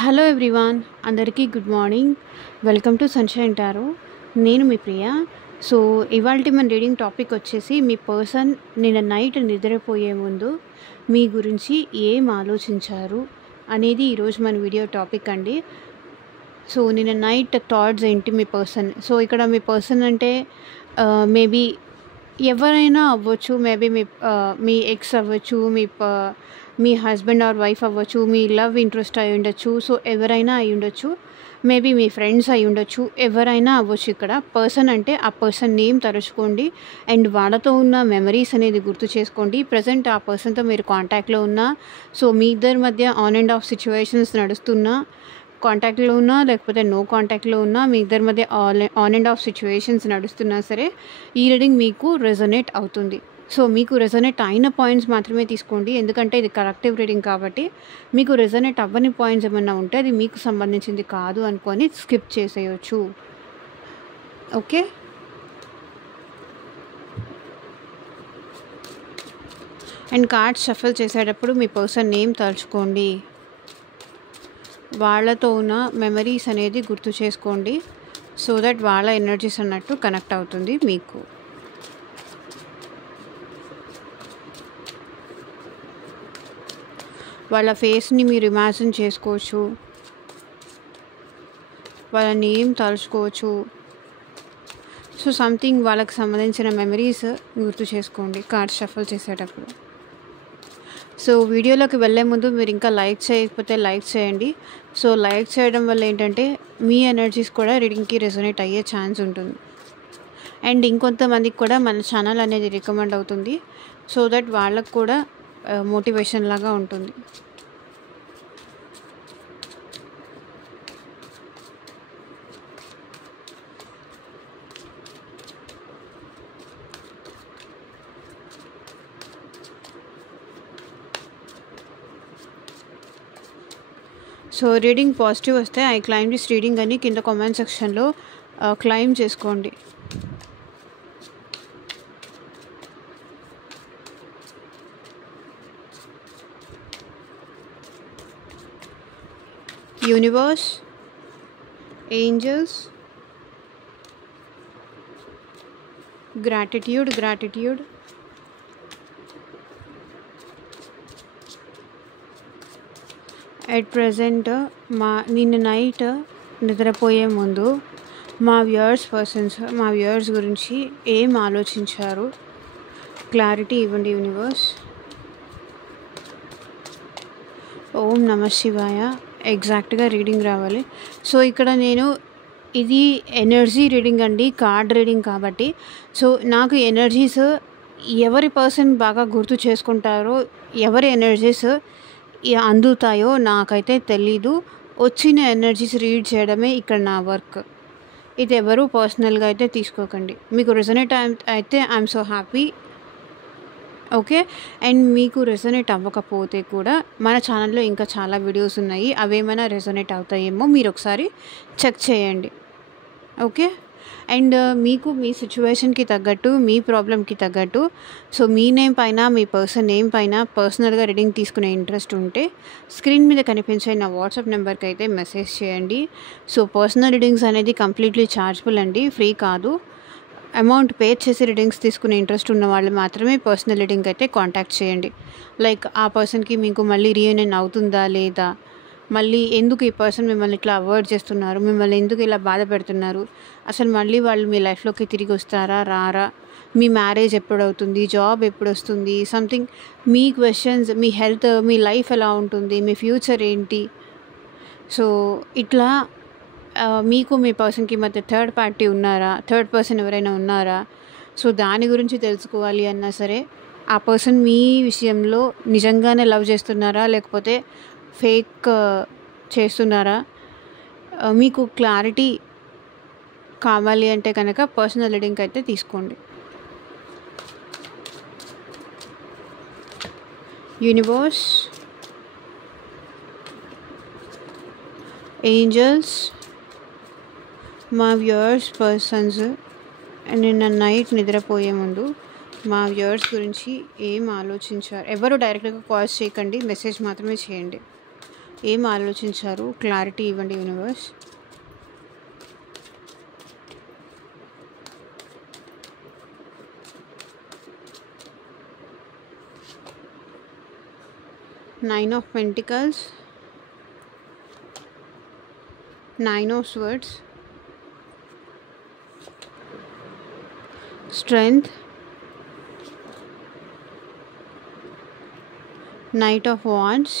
Hello everyone, అందరికీ good morning. Welcome to sunshine tarot. నేను మీ ప్రియ. So ఇవాల్టి మన రీడింగ్ టాపిక్ వచ్చేసి, మీ పర్సన్ నిన్న నైట్ నిద్రపోయే ముందు మీ గురించి ఏం ఆలోచించారు అనేది ఈరోజు మన వీడియో టాపిక్ అండి. సో నిన్న నైట్ థాట్స్ ఏంటి మీ పర్సన్. సో ఇక్కడ మీ పర్సన్ అంటే మేబీ ఎవరైనా అవ్వచ్చు. మేబీ మీ ఎక్స్ అవ్వచ్చు, మీ హస్బెండ్ ఆర్ వైఫ్ అవ్వచ్చు, మీ లవ్ ఇంట్రెస్ట్ అయి ఉండొచ్చు. సో ఎవరైనా అయి ఉండొచ్చు. మేబీ మీ ఫ్రెండ్స్ అయి ఉండొచ్చు. ఎవరైనా అవ్వచ్చు. ఇక్కడ పర్సన్ అంటే ఆ పర్సన్ నేమ్ తలుచుకోండి అండ్ వాళ్ళతో ఉన్న మెమరీస్ అనేది గుర్తు చేసుకోండి. ప్రజెంట్ ఆ పర్సన్తో మీరు కాంటాక్ట్లో ఉన్నా, సో మీ ఇద్దరి మధ్య ఆన్ అండ్ ఆఫ్ సిచ్యువేషన్స్ నడుస్తున్నా, కాంటాక్ట్లో ఉన్నా లేకపోతే నో కాంటాక్ట్లో ఉన్నా, మీ ఇద్దరి మధ్య ఆన్ అండ్ ఆఫ్ సిచ్యువేషన్స్ నడుస్తున్నా సరే, ఈ రీడింగ్ మీకు రెజొనేట్ అవుతుంది. సో మీకు రెజొనేట్ అయిన పాయింట్స్ మాత్రమే తీసుకోండి, ఎందుకంటే ఇది కలెక్టివ్ రీడింగ్ కాబట్టి. మీకు రెజొనేట్ అవ్వని పాయింట్స్ ఏమన్నా ఉంటే అది మీకు సంబంధించింది కాదు అనుకొని స్కిప్ చేసేయచ్చు. ఓకే, అండ్ కార్డ్స్ షఫల్ చేసేటప్పుడు మీ పర్సన్ నేమ్ తలుచుకోండి. వాళ్ళతో ఉన్న మెమరీస్ అనేది గుర్తు చేసుకోండి. సో దట్ వాళ్ళ ఎనర్జీస్ అన్నట్టు కనెక్ట్ అవుతుంది మీకు. వాళ్ళ ఫేస్ని మీరు ఇమాజిన్ చేసుకోవచ్చు, వాళ్ళ నేమ్ తలుచుకోవచ్చు. సో సంథింగ్ వాళ్ళకి సంబంధించిన మెమరీస్ గుర్తు చేసుకోండి కార్డ్స్ షఫల్ చేసేటప్పుడు. సో వీడియోలోకి వెళ్ళే ముందు మీరు ఇంకా లైక్ చేయకపోతే లైక్ చేయండి. సో లైక్ చేయడం వల్ల ఏంటంటే మీ ఎనర్జీస్ కూడా రీడింగ్కి రెజొనేట్ అయ్యే ఛాన్స్ ఉంటుంది. అండ్ ఇంకొంతమందికి కూడా మన ఛానల్ అనేది రికమెండ్ అవుతుంది. సో దట్ వాళ్ళకు కూడా మోటివేషన్ లాగా ఉంటుంది. సో రీడింగ్ పాజిటివ్ వస్తే ఐ క్లైమ్ దిస్ రీడింగ్ అని కింద కామెంట్ సెక్షన్లో క్లైమ్ చేసుకోండి. Universe, angels, gratitude. At present నిన్న నైట్ నిద్రపోయే ముందు మా వ్యూయర్స్ గురించి ఏం ఆలోచించారు, క్లారిటీ ఇవ్వండి యూనివర్స్. ఓం నమః శివాయ. ఎగ్జాక్ట్గా రీడింగ్ రావాలి. సో ఇక్కడ ఇది ఎనర్జీ రీడింగ్ అండి, కార్డ్ రీడింగ్ కాబట్టి. సో నాకు ఎనర్జీస్ ఎవరి పర్సన్ బాగా గుర్తు చేసుకుంటారో, ఎవరి ఎనర్జీస్ అందుతాయో నాకైతే తెలీదు. వచ్చిన ఎనర్జీస్ రీడ్ చేయడమే ఇక్కడ నా వర్క్. ఇది ఎవరు పర్సనల్గా అయితే తీసుకోకండి. మీకు రెజొనేట్ అయితే I'm so happy. Okay, and మీకు రెజొనేట్ అవ్వకపోతే కూడా మన ఛానల్లో ఇంకా చాలా వీడియోస్ ఉన్నాయి, అవేమైనా రెజొనేట్ అవుతాయేమో మీరు ఒకసారి చెక్ చేయండి. ఓకే, అండ్ మీకు మీ సిచ్యువేషన్కి తగ్గట్టు, మీ ప్రాబ్లమ్కి తగ్గట్టు, సో మీ నేమ్ పైన, మీ పర్సన్ నేమ్ పైన పర్సనల్గా రీడింగ్ తీసుకునే ఇంట్రెస్ట్ ఉంటే స్క్రీన్ మీద కనిపించే నా వాట్సాప్ నెంబర్కి అయితే మెసేజ్ చేయండి. సో పర్సనల్ రీడింగ్స్ అనేది కంప్లీట్లీ ఛార్జబుల్ అండి, ఫ్రీ కాదు. అమౌంట్ పే చేసి రీడింగ్స్ తీసుకునే ఇంట్రెస్ట్ ఉన్న వాళ్ళు మాత్రమే పర్సనల్ రీడింగ్ అయితే కాంటాక్ట్ చేయండి. లైక్ ఆ పర్సన్కి మీకు మళ్ళీ రీయూనియన్ అవుతుందా లేదా, మళ్ళీ ఎందుకు ఈ పర్సన్ మిమ్మల్ని ఇట్లా అవాయిడ్ చేస్తున్నారు, మిమ్మల్ని ఎందుకు ఇలా బాధ పెడుతున్నారు, అసలు మళ్ళీ వాళ్ళు మీ లైఫ్లోకి తిరిగి వస్తారా రారా, మీ మ్యారేజ్ ఎప్పుడు అవుతుంది, జాబ్ ఎప్పుడు వస్తుంది, సంథింగ్ మీ క్వశ్చన్స్, మీ హెల్త్, మీ లైఫ్ ఎలా ఉంటుంది, మీ ఫ్యూచర్ ఏంటి. సో ఇట్లా మీకు మీ పర్సన్కి మధ్య థర్డ్ పర్సన్ ఎవరైనా ఉన్నారా, సో దాని గురించి తెలుసుకోవాలి అన్నా సరే, ఆ పర్సన్ మీ విషయంలో నిజంగానే లవ్ చేస్తున్నారా లేకపోతే ఫేక్ చేస్తున్నారా, మీకు క్లారిటీ కావాలి అంటే కనుక పర్సనల్ రీడింగ్ అయితే తీసుకోండి. యూనివర్స్, ఏంజల్స్, మా వ్యూయర్స్ పర్సన్స్ నిన్న నైట్ నిద్రపోయే ముందు మా వ్యూయర్స్ గురించి ఏం ఆలోచించారు. ఎవరు డైరెక్ట్గా కాల్స్ చేయకండి, మెసేజ్ మాత్రమే చేయండి. ఏం ఆలోచించారు? క్లారిటీ ఇవ్వండి universe. Nine of Pentacles, Nine of Swords, Strength, Knight of Wands,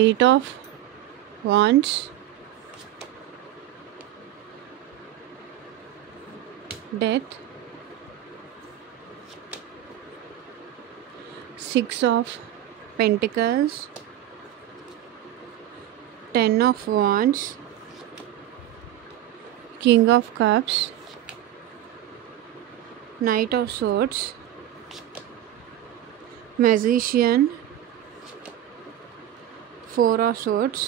Eight of Wands, Death, Six of Pentacles, Ten of Wands, King of Cups, Knight of Swords, Magician, Four of Swords,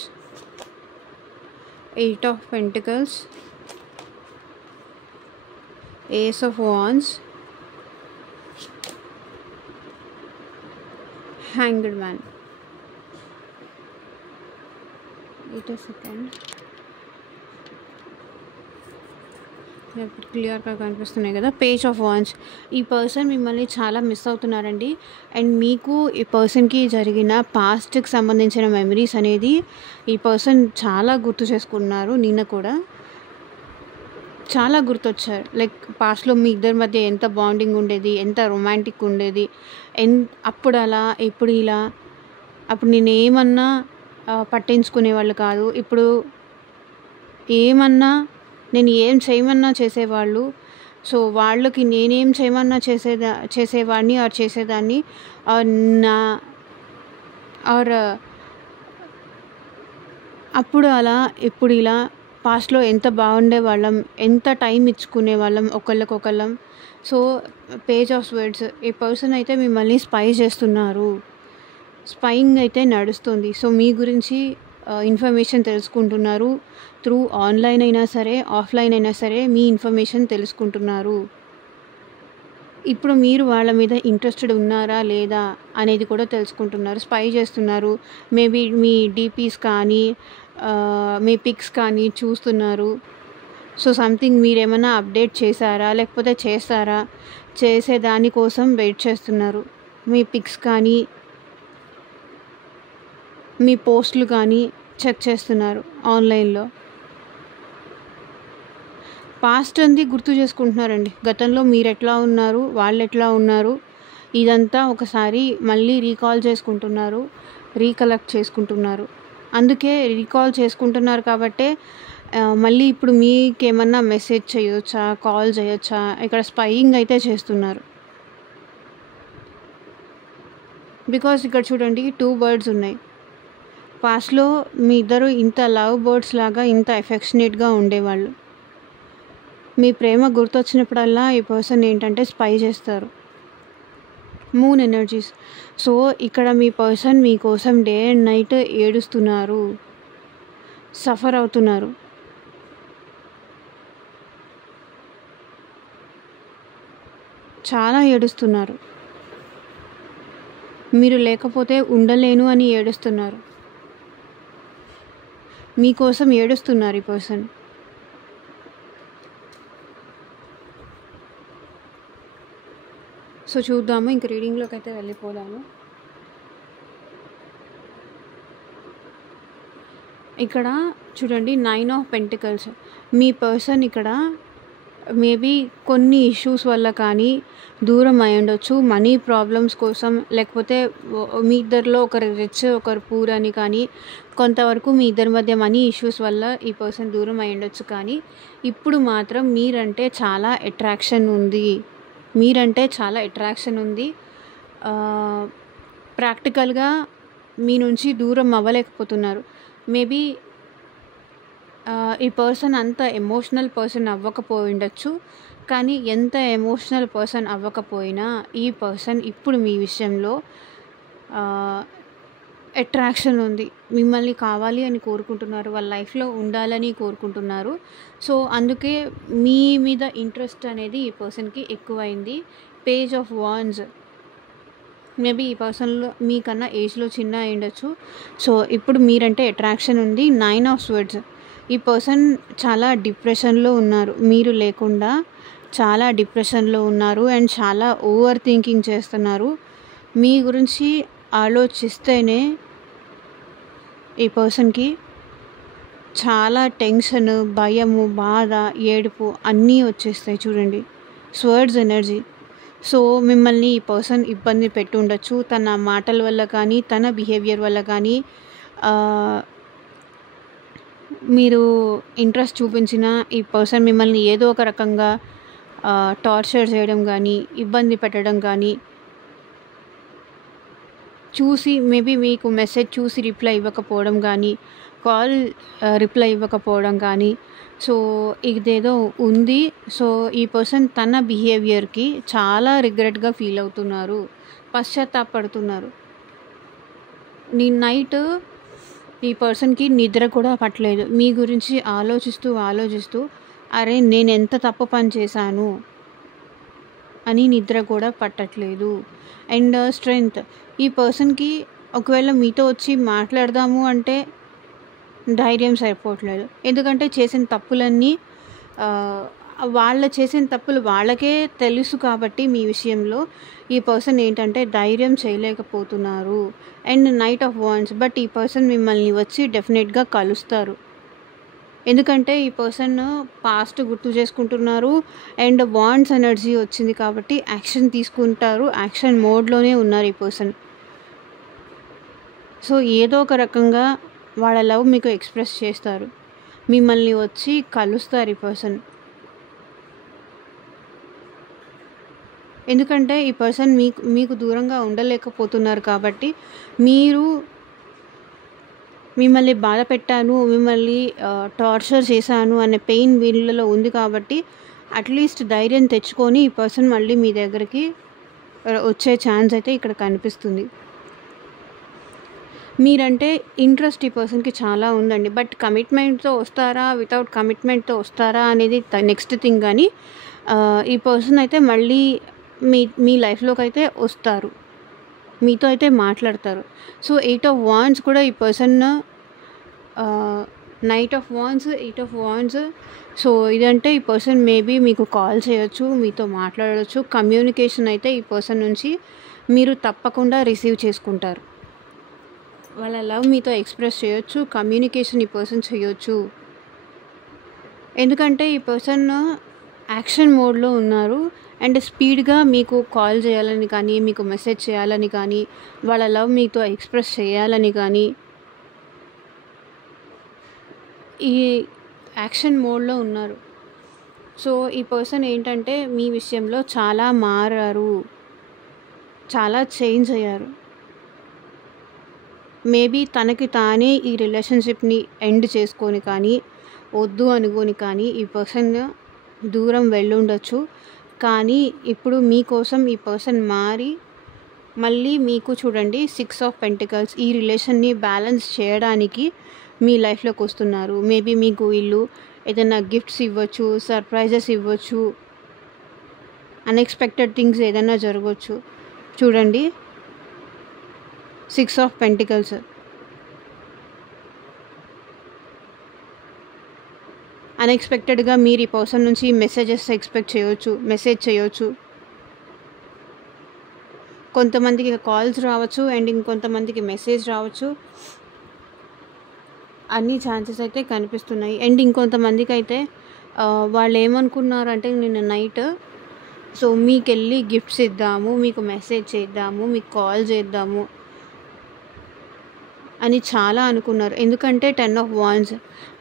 Eight of Pentacles, Ace of Wands, Hanged Man. Wait a second. క్లియర్గా కనిపిస్తున్నాయి కదా. Page of wands. ఈ person మిమ్మల్ని చాలా miss అవుతున్నారండి. And మీకు ఈ పర్సన్కి జరిగిన పాస్ట్కి సంబంధించిన మెమరీస్ అనేది ఈ పర్సన్ చాలా గుర్తు చేసుకున్నారు. నిన్న కూడా చాలా గుర్తొచ్చారు. లైక్ పాస్ట్లో మీ ఇద్దరి మధ్య ఎంత బాండింగ్ ఉండేది, ఎంత రొమాంటిక్ ఉండేది, అప్పుడు అలా ఇప్పుడు ఇలా. అప్పుడు నేను ఏమన్నా పట్టించుకునేవాళ్ళు కాదు. ఇప్పుడు ఏమన్నా నేను ఏం చేయమన్నా చేసేవాళ్ళు. సో వాళ్ళకి నేనేం చేయమన్నా చేసేవాడిని ఆర్ చేసేదాన్ని. అప్పుడు అలా ఇప్పుడు ఇలా. పాస్ట్లో ఎంత బాగుండే వాళ్ళం, ఎంత టైం ఇచ్చుకునే వాళ్ళం ఒకళ్ళకొకళ్ళం. So page of swords. ఈ పర్సన్ అయితే మిమ్మల్ని స్పై చేస్తున్నారు. స్పైయింగ్ అయితే నడుస్తుంది. సో మీ గురించి ఇన్ఫర్మేషన్ తెలుసుకుంటున్నారు. త్రూ ఆన్లైన్ అయినా సరే, ఆఫ్లైన్ అయినా సరే మీ ఇన్ఫర్మేషన్ తెలుసుకుంటున్నారు. ఇప్పుడు మీరు వాళ్ళ మీద ఇంట్రెస్టెడ్ ఉన్నారా లేదా అనేది కూడా తెలుసుకుంటున్నారు. స్పై చేస్తున్నారు. మేబీ మీ డీపీస్ కానీ మీ పిక్స్ కానీ చూస్తున్నారు. సో సంథింగ్ మీరేమైనా అప్డేట్ చేశారా, లేకపోతే చేస్తారా, చేసేదానికోసం వెయిట్ చేస్తున్నారు. మీ పిక్స్ కానీ మీ పోస్టులు కానీ చెక్ చేస్తున్నారు ఆన్లైన్లో. పాస్ట్ అంది గుర్తు చేసుకుంటున్నారండి. గతంలో మీరు ఎట్లా ఉన్నారు, వాళ్ళు ఎట్లా ఉన్నారు, ఇదంతా ఒకసారి మళ్ళీ రీకాల్ చేసుకుంటున్నారు, రీకలెక్ట్ చేసుకుంటున్నారు. అందుకే రీకాల్ చేసుకుంటున్నారు కాబట్టే మళ్ళీ ఇప్పుడు మీకేమన్నా మెసేజ్ చేయొచ్చా, కాల్ చేయొచ్చా, ఇక్కడ స్పైయింగ్ అయితే చేస్తున్నారు. బికాస్ ఇక్కడ చూడండి 2 బర్డ్స్ ఉన్నాయి. పాస్ట్లో మీ ఇద్దరు ఇంత లవ్ బర్డ్స్ లాగా ఇంత ఎఫెక్షనేట్గా ఉండేవాళ్ళు. మీ ప్రేమ గుర్తొచ్చినప్పుడల్లా ఈ పర్సన్ ఏంటంటే స్పై చేస్తారు. Moon energies. సో ఇక్కడ మీ పర్సన్ మీకోసం డే అండ్ నైట్ ఏడుస్తున్నారు, సఫర్ అవుతున్నారు. చాలా ఏడుస్తున్నారు. మీరు లేకపోతే ఉండలేను అని ఏడుస్తున్నారు. మీకోసం ఏడుస్తున్నారు ఈ పర్సన్. సో చూద్దాము, ఇంక రీడింగ్లోకి అయితే వెళ్ళిపోదాము. ఇక్కడ చూడండి 9 ఆఫ్ పెంటికల్స్. మీ పర్సన్ ఇక్కడ మేబీ కొన్ని ఇష్యూస్ వల్ల కానీ దూరం అయి ఉండొచ్చు. మనీ ప్రాబ్లమ్స్ కోసం, లేకపోతే మీ ఇద్దరిలో ఒకరు రిచ్ ఒకరు పూర్ అని కానీ, కొంతవరకు మీ ఇద్దరి మధ్య మనీ ఇష్యూస్ వల్ల ఈ పర్సన్ దూరం అయి ఉండొచ్చు. కానీ ఇప్పుడు మాత్రం మీరంటే చాలా అట్రాక్షన్ ఉంది. ప్రాక్టికల్గా మీ నుంచి దూరం అవ్వలేకపోతున్నారు. మేబీ ఈ పర్సన్ అంత ఎమోషనల్ పర్సన్ అవ్వకపోయి ఉండొచ్చు. కానీ ఎంత ఎమోషనల్ పర్సన్ అవ్వకపోయినా ఈ పర్సన్ ఇప్పుడు మీ విషయంలో అట్రాక్షన్ ఉంది. మిమ్మల్ని కావాలి అని కోరుకుంటున్నారు, వాళ్ళ లైఫ్లో ఉండాలని కోరుకుంటున్నారు. సో అందుకే మీ మీద ఇంట్రెస్ట్ అనేది ఈ పర్సన్కి ఎక్కువైంది. Page of wands. మేబీ ఈ పర్సన్‌లో మీకన్నా ఏజ్‌లో చిన్న అయ్యుండొచ్చు. సో, ఇప్పుడు మీరంటే అట్రాక్షన్ ఉంది. 9 ఆఫ్ స్వర్డ్స్. ఈ పర్సన్ చాలా డిప్రెషన్‌లో ఉన్నారు. మీరు లేకుండా చాలా డిప్రెషన్‌లో ఉన్నారు అండ్ చాలా ఓవర్ థింకింగ్ చేస్తున్నారు. మీ గురించి ఆలోచిస్తేనే ఈ పర్సన్‌కి చాలా టెన్షన్, భయము, బాధ, ఏడుపు అన్నీ వచ్చేస్తాయి చూడండి. Swords energy. సో, మిమ్మల్ని ఈ పర్సన్ ఇబ్బంది పెట్టుండొచ్చు. తన మాటల వల్ల కానీ, తన బిహేవియర్ వల్ల కానీ మీరు ఇంట్రెస్ట్ చూపించిన ఈ పర్సన్ మిమ్మల్ని ఏదో ఒక రకంగా టార్చర్ చేయడం కానీ, ఇబ్బంది పెట్టడం కానీ, చూసి మేబీ మీకు మెసేజ్ చూసి రిప్లై ఇవ్వకపోవడం కానీ, కాల్ రిప్లై ఇవ్వకపోవడం కానీ, సో ఇదేదో ఉంది. సో ఈ పర్సన్ తన బిహేవియర్కి చాలా రిగ్రెట్గా ఫీల్ అవుతున్నారు, పశ్చాత్తాపడుతున్నారు. నైట్ ఈ పర్సన్కి నిద్ర కూడా పట్టలేదు. మీ గురించి ఆలోచిస్తూ అరే నేను ఎంత తప్పు పని చేశాను అని నిద్ర కూడా పట్టట్లేదు. And strength. ఈ పర్సన్కి ఒకవేళ మీతో వచ్చి మాట్లాడదాము అంటే ధైర్యం సరిపోవట్లేదు. ఎందుకంటే చేసిన తప్పులన్నీ వాళ్ళ చేసిన తప్పులు వాళ్ళకే తెలుసు కాబట్టి మీ విషయంలో ఈ పర్సన్ ఏంటంటే ధైర్యం చేయలేకపోతున్నారు. And knight of wands. But ఈ పర్సన్ మిమ్మల్ని వచ్చి డెఫినెట్గా కలుస్తారు. ఎందుకంటే ఈ పర్సన్ పాస్ట్ గుర్తు చేసుకుంటున్నారు అండ్ వాండ్స్ ఎనర్జీ వచ్చింది కాబట్టి యాక్షన్ తీసుకుంటారు. యాక్షన్ మోడ్లోనే ఉన్నారు ఈ పర్సన్. సో ఏదో ఒక రకంగా వాళ్ళ లవ్ మీకు ఎక్స్ప్రెస్ చేస్తారు. మిమ్మల్ని వచ్చి కలుస్తారు ఈ పర్సన్. ఎందుకంటే ఈ పర్సన్ మీకు దూరంగా ఉండలేకపోతున్నారు కాబట్టి, మిమ్మల్ని బాధ పెట్టాను, మిమ్మల్ని టార్చర్ చేశాను అనే పెయిన్ వీళ్ళలో ఉంది కాబట్టి అట్లీస్ట్ ధైర్యం తెచ్చుకొని ఈ పర్సన్ మళ్ళీ మీ దగ్గరికి వచ్చే ఛాన్స్ అయితే ఇక్కడ కనిపిస్తుంది. మీరంటే ఇంట్రెస్ట్ ఈ పర్సన్కి చాలా ఉందండి. బట్ కమిట్మెంట్తో వస్తారా, వితౌట్ కమిట్మెంట్తో వస్తారా అనేది నెక్స్ట్ థింగ్. కానీ ఈ పర్సన్ అయితే మళ్ళీ మీ లైఫ్లోకి అయితే వస్తారు, మీతో అయితే మాట్లాడతారు. సో 8 ఆఫ్ వాండ్స్ కూడా ఈ person knight of wands, 8 of wands. So ఇదంటే ఈ పర్సన్ మేబీ మీకు కాల్ చేయొచ్చు, మీతో మాట్లాడవచ్చు. కమ్యూనికేషన్ అయితే ఈ పర్సన్ నుంచి మీరు తప్పకుండా రిసీవ్ చేసుకుంటారు. వాళ్ళ లవ్ మీతో ఎక్స్ప్రెస్ చేయొచ్చు. కమ్యూనికేషన్ ఈ పర్సన్ చేయొచ్చు. ఎందుకంటే ఈ పర్సన్ యాక్షన్ మోడ్లో ఉన్నారు అండ్ స్పీడ్గా మీకు కాల్ చేయాలని కానీ, మీకు మెసేజ్ చేయాలని కానీ, వాళ్ళ లవ్ మీతో ఎక్స్ప్రెస్ చేయాలని కానీ ఈ యాక్షన్ మోడ్లో ఉన్నారు. సో ఈ పర్సన్ ఏంటంటే మీ విషయంలో చాలా మారారు, చాలా చేంజ్ అయ్యారు. మేబీ తనకి తానే ఈ రిలేషన్షిప్ని ఎండ్ చేసుకొని కానీ, వద్దు అనుకొని కానీ ఈ పర్సన్ దూరం వెళ్ళుండొచ్చు. కానీ ఇప్పుడు మీకోసం ఈ పర్సన్ మారి మళ్ళీ మీకు చూడండి 6 ఆఫ్ పెంటికల్స్ ఈ రిలేషన్ని బ్యాలెన్స్ చేయడానికి మీ లైఫ్లోకి వస్తున్నారు. మేబీ మీకు వీళ్ళు ఏదైనా గిఫ్ట్స్ ఇవ్వచ్చు, సర్ప్రైజెస్ ఇవ్వచ్చు, అన్ఎక్స్పెక్టెడ్ థింగ్స్ ఏదైనా జరగవచ్చు. చూడండి 6 ఆఫ్ పెంటికల్స్. అన్ఎక్స్పెక్టెడ్గా మీరు ఈ పర్సన్ నుంచి మెసేజ్ చేయొచ్చు. కొంతమందికి కాల్స్ రావచ్చు అండ్ ఇంకొంతమందికి మెసేజ్ రావచ్చు. అన్ని ఛాన్సెస్ అయితే కనిపిస్తున్నాయి. అండ్ ఇంకొంతమందికి అయితే వాళ్ళు ఏమనుకున్నారంటే నిన్న నైట్ సో మీకెళ్ళి గిఫ్ట్స్ ఇద్దాము, మీకు మెసేజ్ చేద్దాము, మీకు కాల్ చేద్దాము అని చాలా అనుకున్నారు. ఎందుకంటే 10 ఆఫ్ వాండ్స్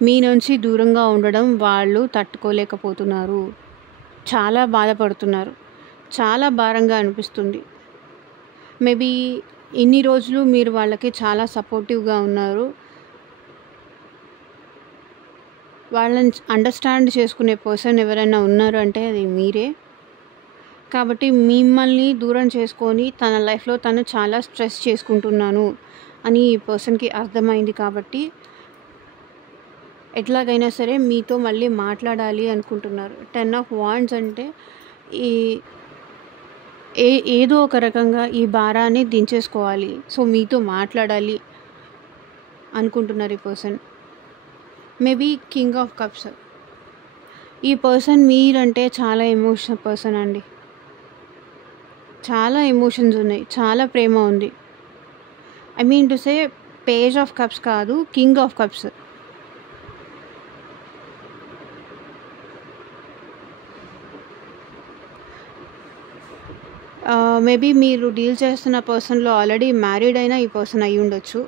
మీ నుంచి దూరంగా ఉండడం వాళ్ళు తట్టుకోలేకపోతున్నారు, చాలా బాధపడుతున్నారు, చాలా భారంగా అనిపిస్తుంది. మేబీ ఇన్ని రోజులు మీరు వాళ్ళకి చాలా సపోర్టివ్గా ఉన్నారు. వాళ్ళని అండర్స్టాండ్ చేసుకునే పర్సన్ ఎవరైనా ఉన్నారు అంటే అది మీరే. కాబట్టి మిమ్మల్ని దూరం చేసుకొని తన లైఫ్లో తను చాలా స్ట్రెస్ చేసుకుంటున్నాను అని ఈ పర్సన్కి అర్థమైంది. కాబట్టి ఎట్లాగైనా సరే మీతో మళ్ళీ మాట్లాడాలి అనుకుంటున్నారు. 10 ఆఫ్ వాండ్స్ అంటే ఏదో ఒక రకంగా ఈ భారాన్ని దించేసుకోవాలి. సో, మీతో మాట్లాడాలి అనుకుంటున్నారు ఈ person. Maybe king of cups. ఈ పర్సన్ మీరంటే చాలా ఎమోషనల్ పర్సన్ అండి. చాలా ఎమోషన్స్ ఉన్నాయి. చాలా ప్రేమ ఉంది. I mean to say page of cups కాదు, కింగ్ ఆఫ్ కప్స్. మేబీ మీరు డీల్ చేస్తున్న పర్సన్‌లో ఆల్రెడీ మ్యారీడ్ అయిన ఈ పర్సన్ అయ్యుండొచ్చు.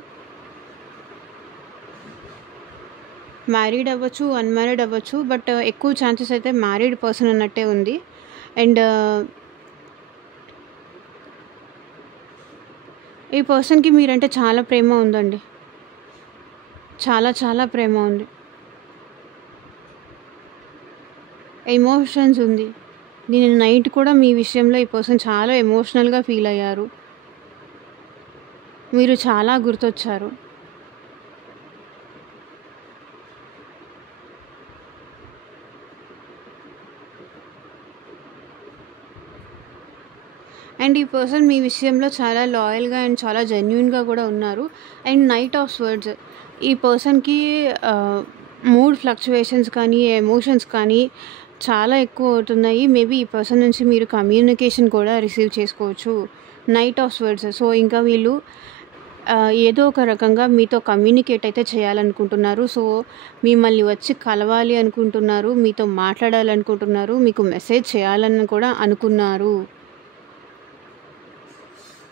మ్యారీడ్ అవ్వచ్చు, అన్‌మ్యారీడ్ అవ్వచ్చు. బట్ ఎక్కువ ఛాన్సెస్ అయితే మ్యారీడ్ పర్సన్ అన్నట్టే ఉంది. అండ్ ఈ పర్సన్‌కి మీరంటే చాలా ప్రేమ ఉందండి. చాలా చాలా ప్రేమ ఉంది. ఎమోషన్స్ ఉంది. నిన్న నైట్ కూడా మీ విషయంలో ఈ పర్సన్ చాలా ఎమోషనల్‌గా ఫీల్ అయ్యారు. మీరు చాలా గుర్తొచ్చారు. అండ్ ఈ పర్సన్ మీ విషయంలో చాలా లాయల్‌గా అండ్ చాలా జెన్యూన్‌గా కూడా ఉన్నారు. అండ్ నైట్ ఆఫ్ స్వర్డ్స్ ఈ పర్సన్‌కి మూడ్ ఫ్లక్చుయేషన్స్ కానీ, ఎమోషన్స్ కానీ చాలా ఎక్కువ అవుతున్నాయి. మేబీ ఈ పర్సన్ నుంచి మీరు కమ్యూనికేషన్ కూడా రిసీవ్ చేసుకోవచ్చు. Knight of swords. సో, ఇంకా వీళ్ళు ఏదో ఒక రకంగా మీతో కమ్యూనికేట్ అయితే చేయాలనుకుంటున్నారు. సో, మిమ్మల్ని వచ్చి కలవాలి అనుకుంటున్నారు. మీతో మాట్లాడాలనుకుంటున్నారు. మీకు మెసేజ్ చేయాలని కూడా అనుకున్నారు.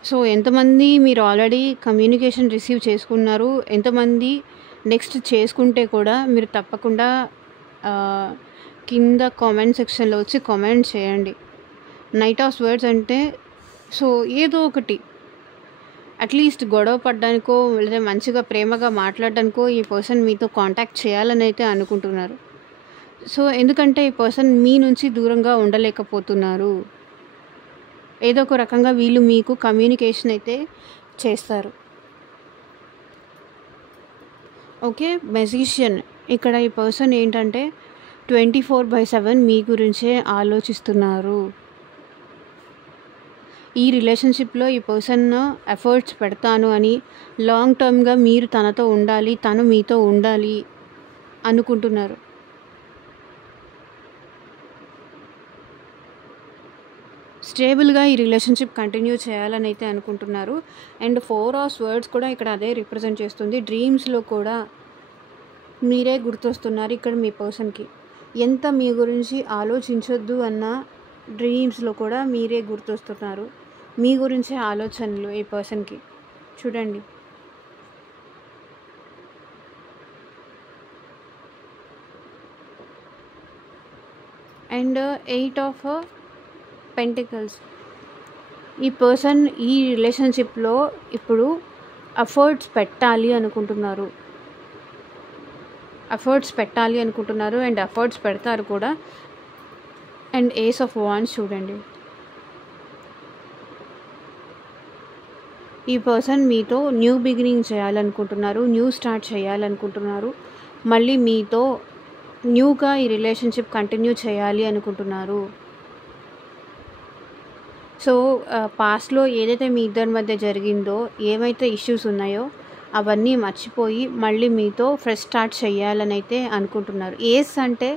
సో, ఎంతమంది మీరు ఆల్రెడీ కమ్యూనికేషన్ రిసీవ్ చేసుకున్నారు, ఎంతమంది నెక్స్ట్ చేసుకుంటే కూడా మీరు తప్పకుండా కింద కామెంట్ సెక్షన్‌లో వచ్చి కామెంట్ చేయండి. నైట్ ఆఫ్ స్వర్డ్స్ అంటే సో, ఏదో ఒకటి అట్‌లీస్ట్ గొడవ పడడానికో, లేదా మంచిగా ప్రేమగా మాట్లాడడానికో ఈ పర్సన్ మీతో కాంటాక్ట్ చేయాలని అయితే అనుకుంటున్నారు. సో, ఎందుకంటే ఈ పర్సన్ మీ నుంచి దూరంగా ఉండలేకపోతున్నారు. ఏదో ఒక రకంగా వీళ్ళు మీకు కమ్యూనికేషన్ అయితే చేస్తారు. ఓకే. మెజిషియన్. ఇక్కడ ఈ పర్సన్ ఏంటంటే 24/7 మీ గురించే ఆలోచిస్తున్నారు. ఈ రిలేషన్‌షిప్‌లో ఈ పర్సన్ ఎఫర్ట్స్ పెడతాను అని, లాంగ్ టర్మ్‌గా మీరు తనతో ఉండాలి, తను మీతో ఉండాలి అనుకుంటున్నారు. స్టేబుల్‌గా ఈ రిలేషన్‌షిప్ కంటిన్యూ చేయాలని అయితే అనుకుంటున్నారు. అండ్ 4 ఆఫ్ స్వర్డ్స్ కూడా ఇక్కడ అదే రిప్రజెంట్ చేస్తుంది. డ్రీమ్స్‌లో కూడా మీరే గుర్తొస్తున్నారు ఇక్కడ మీ పర్సన్‌కి. ఎంత మీ గురించి ఆలోచించొద్దు అన్న డ్రీమ్స్‌లో కూడా మీరే గుర్తొస్తున్నారు. మీ గురించే ఆలోచనలు ఈ పర్సన్‌కి. చూడండి. And 8 of pentacles. ఈ పర్సన్ ఈ రిలేషన్‌షిప్‌లో ఇప్పుడు ఎఫర్ట్స్ పెట్టాలి అనుకుంటున్నారు. అండ్ ఎఫర్ట్స్ పెడతారు కూడా. అండ్ ఏస్ ఆఫ్ వాండ్స్ చూడండి. ఈ పర్సన్ మీతో న్యూ బిగినింగ్ చేయాలనుకుంటున్నారు. న్యూ స్టార్ట్ చేయాలనుకుంటున్నారు. మళ్ళీ మీతో న్యూగా ఈ రిలేషన్‌షిప్ కంటిన్యూ చేయాలి అనుకుంటున్నారు. సో, పాస్ట్‌లో ఏదైతే మీ ఇద్దరి మధ్య జరిగిందో, ఏవైతే ఇష్యూస్ ఉన్నాయో అవన్నీ మర్చిపోయి మళ్ళీ మీతో ఫ్రెష్ స్టార్ట్ చేయాలని అయితే అనుకుంటున్నారు. ఏస్ అంటే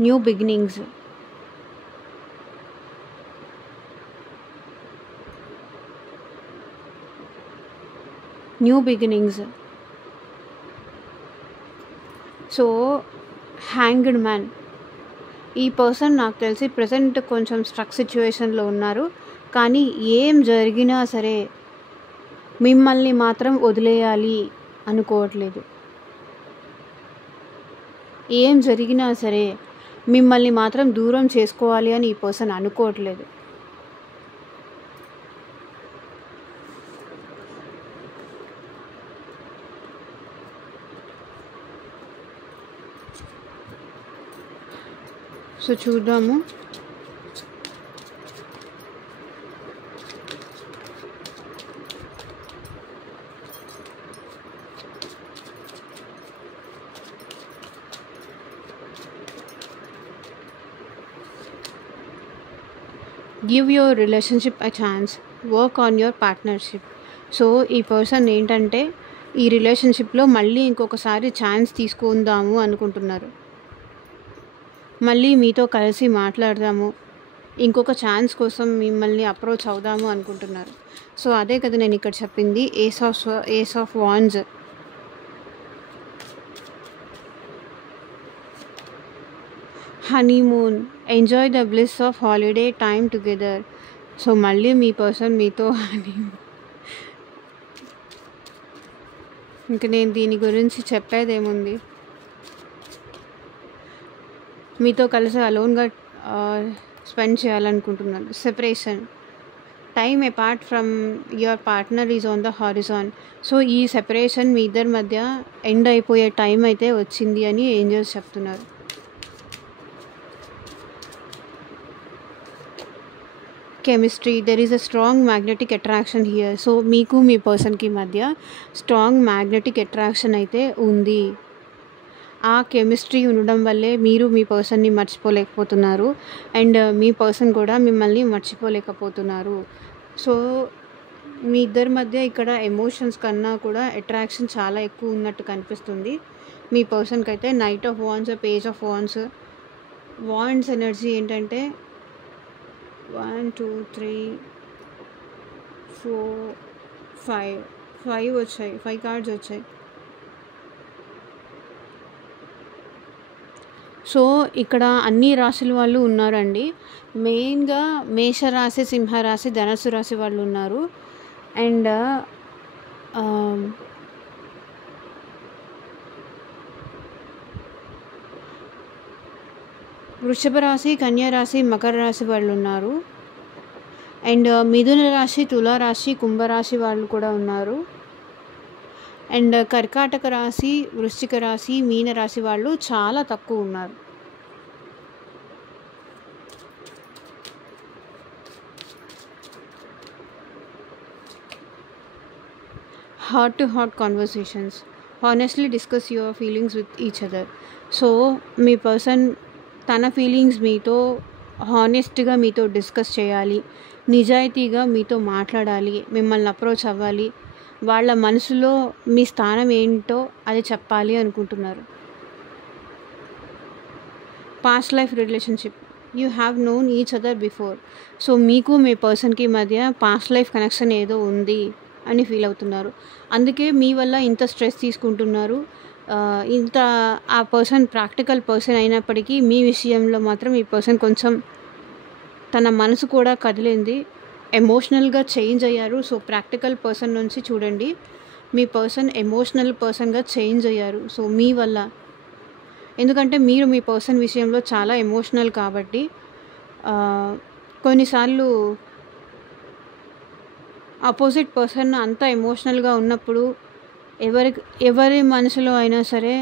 new beginnings. So, hanged man. ఈ పర్సన్ నాకు తెలిసి ప్రెజెంట్ కొంచెం స్ట్రక్ సిచ్యువేషన్‌లో ఉన్నారు. కానీ ఏం జరిగినా సరే మిమ్మల్ని మాత్రం వదిలేయాలి అనుకోవట్లేదు. ఏం జరిగినా సరే మిమ్మల్ని మాత్రం దూరం చేసుకోవాలి అని ఈ పర్సన్ అనుకోవట్లేదు. సో, చూద్దాము. Give your relationship a chance, work on your partnership. So ఈ పర్సన్ ఏంటంటే ఈ రిలేషన్షిప్లో మళ్ళీ ఇంకొకసారి ఛాన్స్ తీసుకుందాము అనుకుంటున్నారు, మళ్ళీ మీతో కలిసి మాట్లాడదాము, ఇంకొక ఛాన్స్ కోసం మిమ్మల్ని అప్రోచ్ అవుదాము అనుకుంటున్నారు. సో అదే కదా నేను ఇక్కడ చెప్పింది, ace of wands. Honeymoon, enjoy the bliss of holiday time together. So మళ్ళీ మీ పర్సన్ మీతో ఇంక నేను దీని గురించి చెప్పేదేముంది, మీతో కలిసి అలోన్గా స్పెండ్ చేయాలనుకుంటున్నాను. Separation, time apart from your partner is on the Horizon. So ఈ సెపరేషన్ మీ ఇద్దరి మధ్య ఎండ్ అయిపోయే టైం అయితే వచ్చింది అని ఏంజల్స్ చెప్తున్నారు. Chemistry, there is a strong magnetic attraction here. So మీకు మీ పర్సన్కి మధ్య స్ట్రాంగ్ మ్యాగ్నెటిక్ అట్రాక్షన్ అయితే ఉంది. ఆ కెమిస్ట్రీ ఉండడం వల్లే మీరు మీ పర్సన్ని మర్చిపోలేకపోతున్నారు అండ్ మీ పర్సన్ కూడా మిమ్మల్ని మర్చిపోలేకపోతున్నారు. సో మీ ఇద్దరి మధ్య ఇక్కడ ఎమోషన్స్ కన్నా కూడా అట్రాక్షన్ చాలా ఎక్కువ ఉన్నట్టు కనిపిస్తుంది. మీ పర్సన్కి అయితే knight of wands, page of wands. Wands energy ఏంటంటే 1 2 3 4 5 వచ్చాయి, 5 కార్డ్స్ వచ్చాయి. సో ఇక్కడ అన్ని రాశుల వాళ్ళు ఉన్నారండి. మెయిన్గా మేషరాశి, సింహరాశి, ధనస్సు రాశి వాళ్ళు ఉన్నారు. అండ్ వృషభ రాశి, కన్యా రాశి, మకర రాశి వాళ్ళు ఉన్నారు. అండ్ మిథున రాశి, తులారాశి, కుంభరాశి వాళ్ళు కూడా ఉన్నారు. అండ్ కర్కాటక రాశి, వృశ్చిక రాశి, మీన రాశి వాళ్ళు చాలా తక్కువ ఉన్నారు. Heart to heart conversations, honestly discuss your feelings with each other. So me person తన ఫీలింగ్స్ మీతో హానెస్ట్గా మీతో డిస్కస్ చేయాలి, నిజాయితీగా మీతో మాట్లాడాలి, మిమ్మల్ని అప్రోచ్ అవ్వాలి, వాళ్ళ మనసులో మీ స్థానం ఏంటో అది చెప్పాలి అనుకుంటున్నారు. Past life relationship, you have known each other before. So మీకు మీ పర్సన్కి మధ్య పాస్ట్ లైఫ్ కనెక్షన్ ఏదో ఉంది అని ఫీల్ అవుతున్నారు. అందుకే మీ వల్ల ఇంత స్ట్రెస్ తీసుకుంటున్నారు. ఇంత ఆ పర్సన్ ప్రాక్టికల్ పర్సన్ అయినప్పటికీ మీ విషయంలో మాత్రం ఈ పర్సన్ కొంచెం తన మనసు కూడా కదిలింది, ఎమోషనల్గా చేంజ్ అయ్యారు. సో ప్రాక్టికల్ పర్సన్ నుంచి చూడండి, మీ పర్సన్ ఎమోషనల్ పర్సన్గా చేంజ్ అయ్యారు. సో మీ వల్ల, ఎందుకంటే మీరు మీ పర్సన్ విషయంలో చాలా ఎమోషనల్ కాబట్టి కొన్నిసార్లు ఆపోజిట్ పర్సన్ అంత ఎమోషనల్గా ఉన్నప్పుడు ఎవరి మనసులో అయినా సరే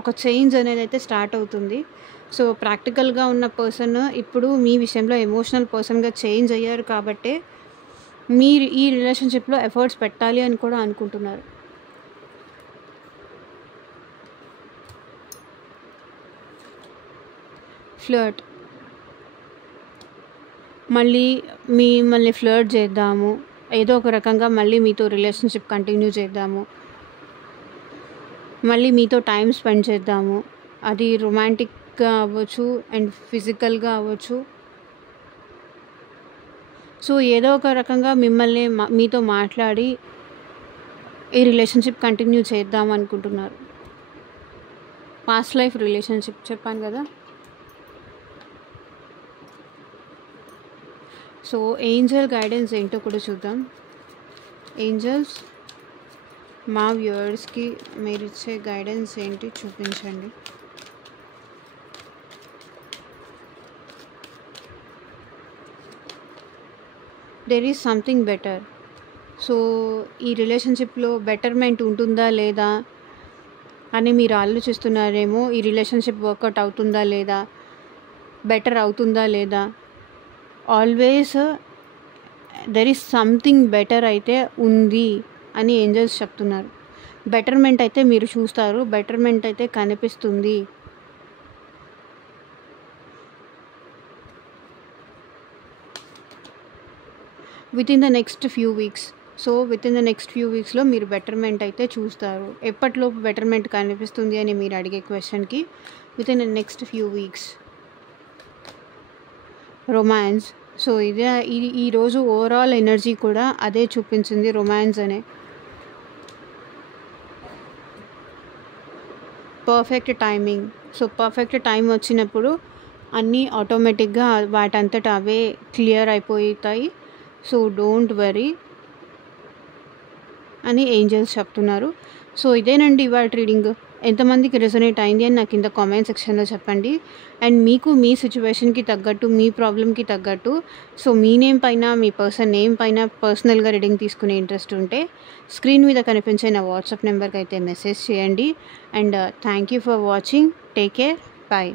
ఒక చేంజ్ అనేది అయితే స్టార్ట్ అవుతుంది. సో ప్రాక్టికల్గా ఉన్న పర్సన్ ఇప్పుడు మీ విషయంలో ఎమోషనల్ పర్సన్గా చేంజ్ అయ్యారు కాబట్టి మీరు ఈ రిలేషన్షిప్లో ఎఫర్ట్స్ పెట్టాలి అని కూడా అనుకుంటున్నారు. ఫ్లర్ట్, మిమ్మల్ని ఫ్లర్ట్ చేద్దాము, ఏదో ఒక రకంగా మళ్ళీ మీతో రిలేషన్షిప్ కంటిన్యూ చేద్దాము, మళ్ళీ మీతో టైం స్పెండ్ చేద్దాము. అది రొమాంటిక్గా అవ్వచ్చు అండ్ ఫిజికల్గా అవ్వచ్చు. సో ఏదో ఒక రకంగా మిమ్మల్ని మీతో మాట్లాడి ఈ రిలేషన్షిప్ కంటిన్యూ చేద్దాం అనుకుంటున్నారు. పాస్ట్ లైఫ్ రిలేషన్షిప్ చెప్పాను కదా. సో ఏంజల్ గైడెన్స్ ఏంటో కూడా చూద్దాం. ఏంజల్స్ మా వ్యూవర్స్కి మీరు ఇచ్చే గైడెన్స్ ఏంటి చూపించండి. There is something better. So ఈ రిలేషన్షిప్లో బెటర్మెంట్ ఉంటుందా లేదా అని మీరు ఆలోచిస్తున్నారేమో. ఈ రిలేషన్షిప్ వర్కౌట్ అవుతుందా లేదా, బెటర్ అవుతుందా లేదా. Always there is something better అయితే ఉంది అని ఏంజల్స్ చెప్తున్నారు. బెటర్మెంట్ అయితే మీరు చూస్తారు, బెటర్మెంట్ అయితే కనిపిస్తుంది. Within the next few weeks. So within the next few వీక్స్లో మీరు బెటర్మెంట్ అయితే చూస్తారు. ఎప్పటిలోపు బెటర్మెంట్ కనిపిస్తుంది అని మీరు అడిగే క్వశ్చన్కి within the next few weeks. Romance. So ఇదే ఈరోజు ఓవరాల్ ఎనర్జీ కూడా అదే చూపించింది, రొమాన్స్ అనే. Perfect timing. So perfect time వచ్చినప్పుడు అన్నీ ఆటోమేటిక్గా వాటంతట అవే క్లియర్ అయిపోతాయి. సో డోంట్ వరీ అని ఏంజల్స్ చెప్తున్నారు. సో ఇదేనండి ఇవాళ రీడింగ్. ఎంతమందికి రెజొనేట్ అయింది అని నాకు కింద కామెంట్ సెక్షన్లో చెప్పండి. అండ్ మీకు మీ సిచ్యువేషన్కి తగ్గట్టు, మీ ప్రాబ్లమ్కి తగ్గట్టు, సో మీ నేమ్ పైన, మీ పర్సన్ నేమ్ పైన పర్సనల్గా రీడింగ్ తీసుకునే ఇంట్రెస్ట్ ఉంటే స్క్రీన్ మీద కనిపించే నా వాట్సాప్ నెంబర్కి అయితే మెసేజ్ చేయండి. And thank you for watching. Take care. Bye.